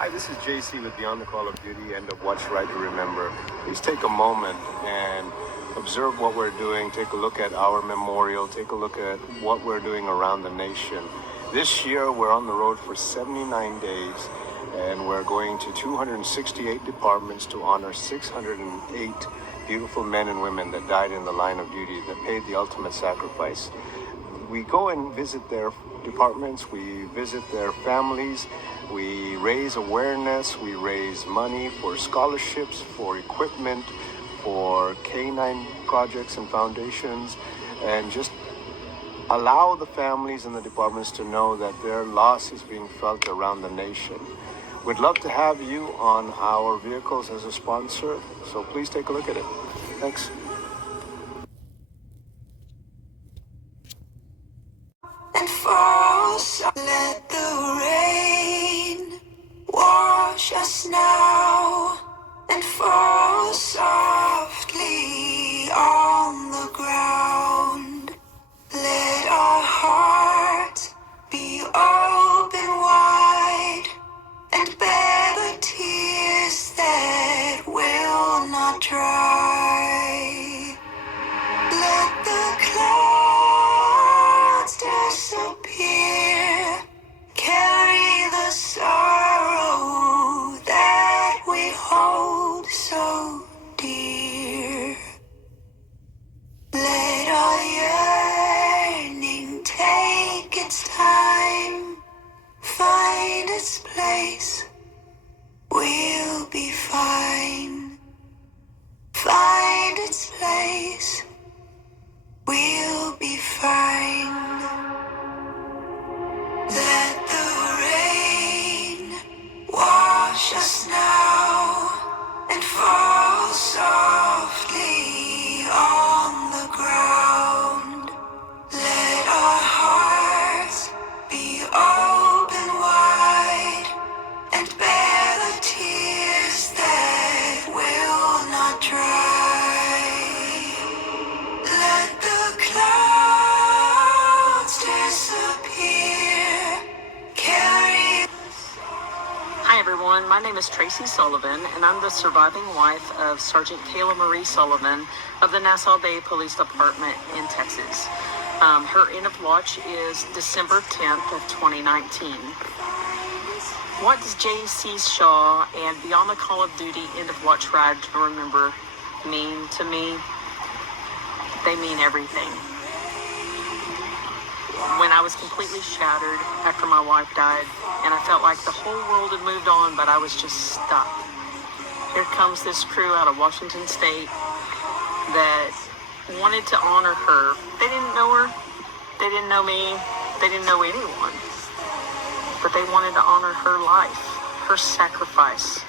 Hi, this is JC with Beyond the Call of Duty, End of Watch, Ride to Remember. Please take a moment and observe what we're doing. Take a look at our memorial. Take a look at what we're doing around the nation. This year, we're on the road for 79 days, and we're going to 268 departments to honor 608 beautiful men and women that died in the line of duty, that paid the ultimate sacrifice. We go and visit their departments, we visit their families, we raise awareness, we raise money for scholarships, for equipment, for canine projects and foundations, and just allow the families and the departments to know that their loss is being felt around the nation. We'd love to have you on our vehicles as a sponsor, so please take a look at it. Thanks. And falls, let the rain wash us now and fall softly on the ground. Let our hearts be open wide and bear the tears that will not dry. Let the clouds disappear, carry the sorrow that we hold so dear. Let our yearning take its time, find its place, we'll be fine. Find its place, we'll be fine. Let the rain wash us now and fall softly on the ground. Let our hearts be open wide and bear the tears that will not dry. Let the clouds disappear, carry. Hi everyone, my name is Tracy Sullivan, and I'm the surviving wife of Sergeant Kayla Marie Sullivan of the Nassau Bay Police Department in Texas. Her end of watch is December 10th of 2019. What does J.C. Shaw and Beyond the Call of Duty End of Watch Ride to Remember mean to me? They mean everything. When I was completely shattered after my wife died, and I felt like the whole world had moved on, but I was just stuck. Here comes this crew out of Washington State that wanted to honor her. They didn't know her. They didn't know me. They didn't know anyone. But they wanted to honor her life, her sacrifice.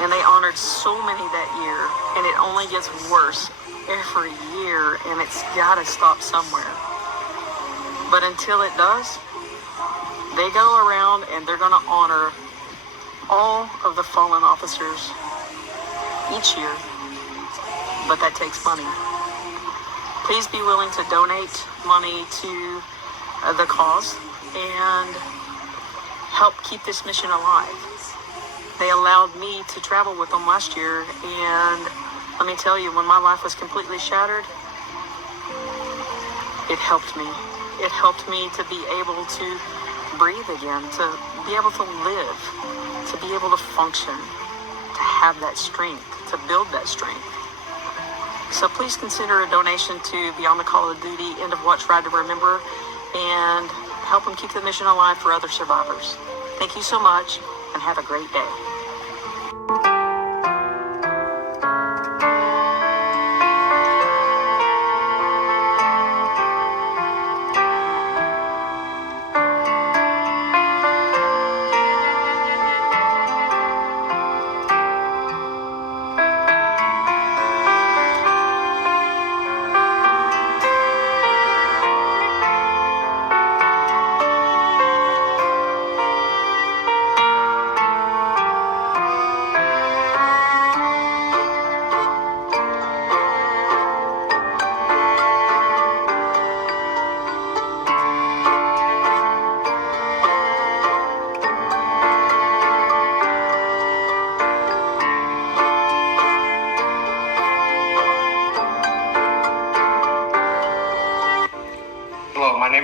And they honored so many that year, and it only gets worse every year, and it's gotta stop somewhere. But until it does, they go around and they're gonna honor all of the fallen officers each year, but that takes money. Please be willing to donate money to the cause and help keep this mission alive. They allowed me to travel with them last year, and let me tell you, when my life was completely shattered, it helped me. It helped me to be able to breathe again, to be able to live, to be able to function, to have that strength, to build that strength. So please consider a donation to Beyond the Call of Duty End of Watch Ride to Remember, and help them keep the mission alive for other survivors. Thank you so much, and have a great day.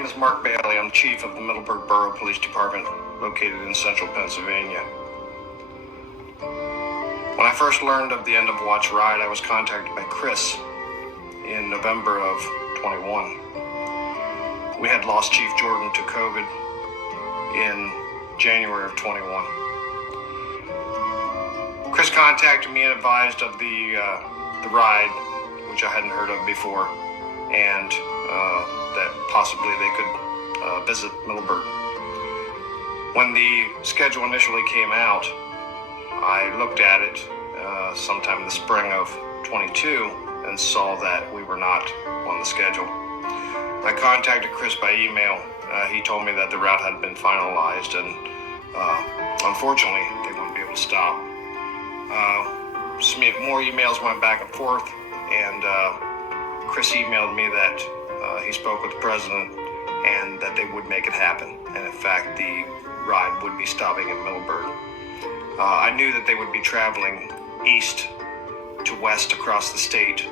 name is Mark Bailey. I'm chief of the Middleburg Borough Police Department, located in central Pennsylvania. When I first learned of the End of Watch ride, I was contacted by Chris in November of 21. We had lost Chief Jordan to COVID in January of 21. Chris contacted me and advised of the ride, which I hadn't heard of before, and that possibly they could visit Middleburg. When the schedule initially came out, I looked at it sometime in the spring of 22 and saw that we were not on the schedule. I contacted Chris by email. He told me that the route had been finalized, and unfortunately, they wouldn't be able to stop. Some more emails went back and forth, and Chris emailed me that he spoke with the president and that they would make it happen. And in fact, the ride would be stopping in Middleburg. I knew that they would be traveling east to west across the state,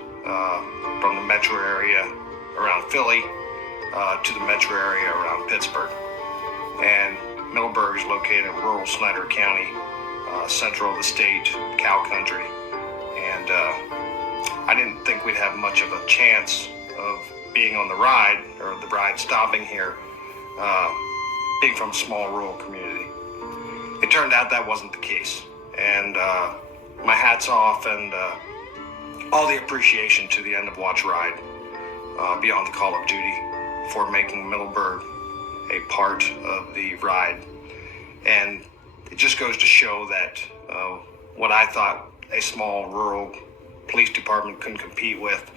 from the metro area around Philly to the metro area around Pittsburgh. And Middleburg is located in rural Snyder County, central of the state, cow country. And I didn't think we'd have much of a chance of being on the ride, or the ride stopping here, being from a small rural community. It turned out that wasn't the case. And my hat's off, and all the appreciation to the End of Watch ride, Beyond the Call of Duty, for making Middleburg a part of the ride. And it just goes to show that what I thought a small rural police department couldn't compete with,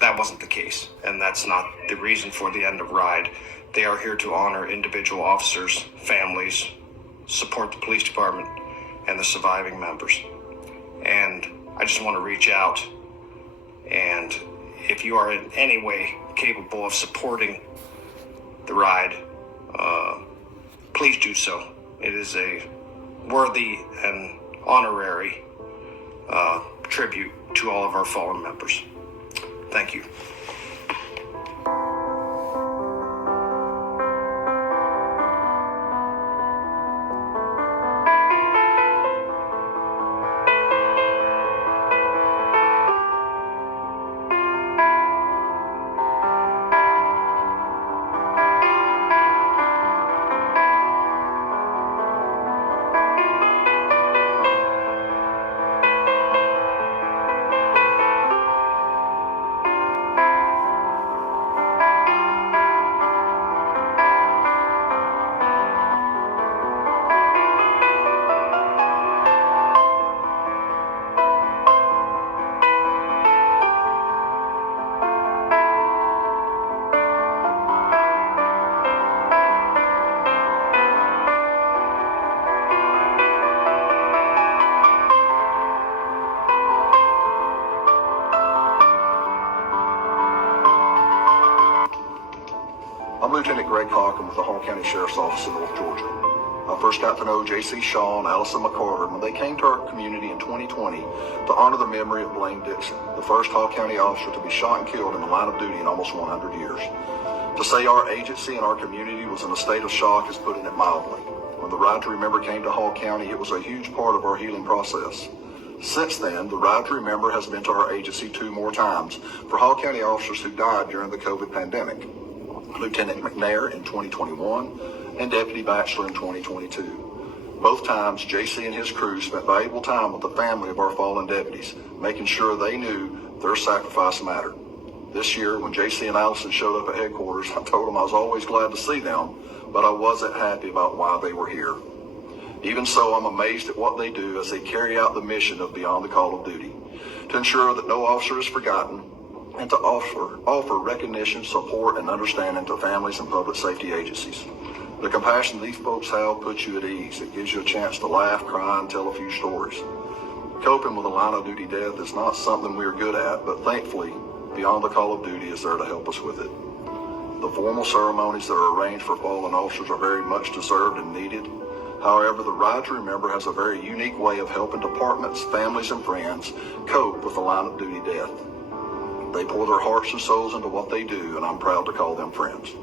that wasn't the case. And that's not the reason for the End of Ride. They are here to honor individual officers, families, support the police department, and the surviving members. And I just want to reach out, and if you are in any way capable of supporting the ride, please do so. It is a worthy and honorary tribute to all of our fallen members. Thank you. I'm Lieutenant Greg Cochran with the Hall County Sheriff's Office in North Georgia. I first got to know J.C. Shaw and Allison McCarter when they came to our community in 2020 to honor the memory of Blaine Dixon, the first Hall County officer to be shot and killed in the line of duty in almost 100 years. To say our agency and our community was in a state of shock is putting it mildly. When the Ride to Remember came to Hall County, it was a huge part of our healing process. Since then, the Ride to Remember has been to our agency 2 more times for Hall County officers who died during the COVID pandemic. Lieutenant McNair in 2021 and Deputy Batchelor in 2022. Both times, JC and his crew spent valuable time with the family of our fallen deputies, making sure they knew their sacrifice mattered. This year, when JC and Allison showed up at headquarters, I told them I was always glad to see them, but I wasn't happy about why they were here. Even so, I'm amazed at what they do as they carry out the mission of Beyond the Call of Duty, to ensure that no officer is forgotten, and to offer recognition, support, and understanding to families and public safety agencies. The compassion these folks have puts you at ease. It gives you a chance to laugh, cry, and tell a few stories. Coping with a line of duty death is not something we're good at, but thankfully, Beyond the Call of Duty is there to help us with it. The formal ceremonies that are arranged for fallen officers are very much deserved and needed. However, the Ride to Remember has a very unique way of helping departments, families, and friends cope with a line of duty death. They pour their hearts and souls into what they do, and I'm proud to call them friends.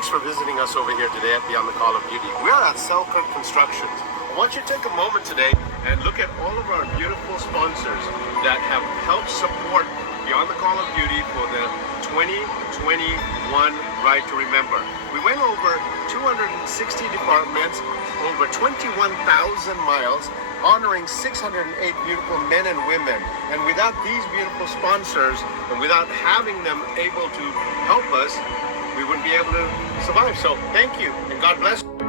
Thanks for visiting us over here today at Beyond the Call of Duty. We're at Selkirk Constructions. I want you to take a moment today and look at all of our beautiful sponsors that have helped support Beyond the Call of Duty for the 2021 Ride to Remember. We went over 260 departments, over 21,000 miles, honoring 608 beautiful men and women. And without these beautiful sponsors, and without having them able to help us, we wouldn't be able to survive. So thank you, and God bless you.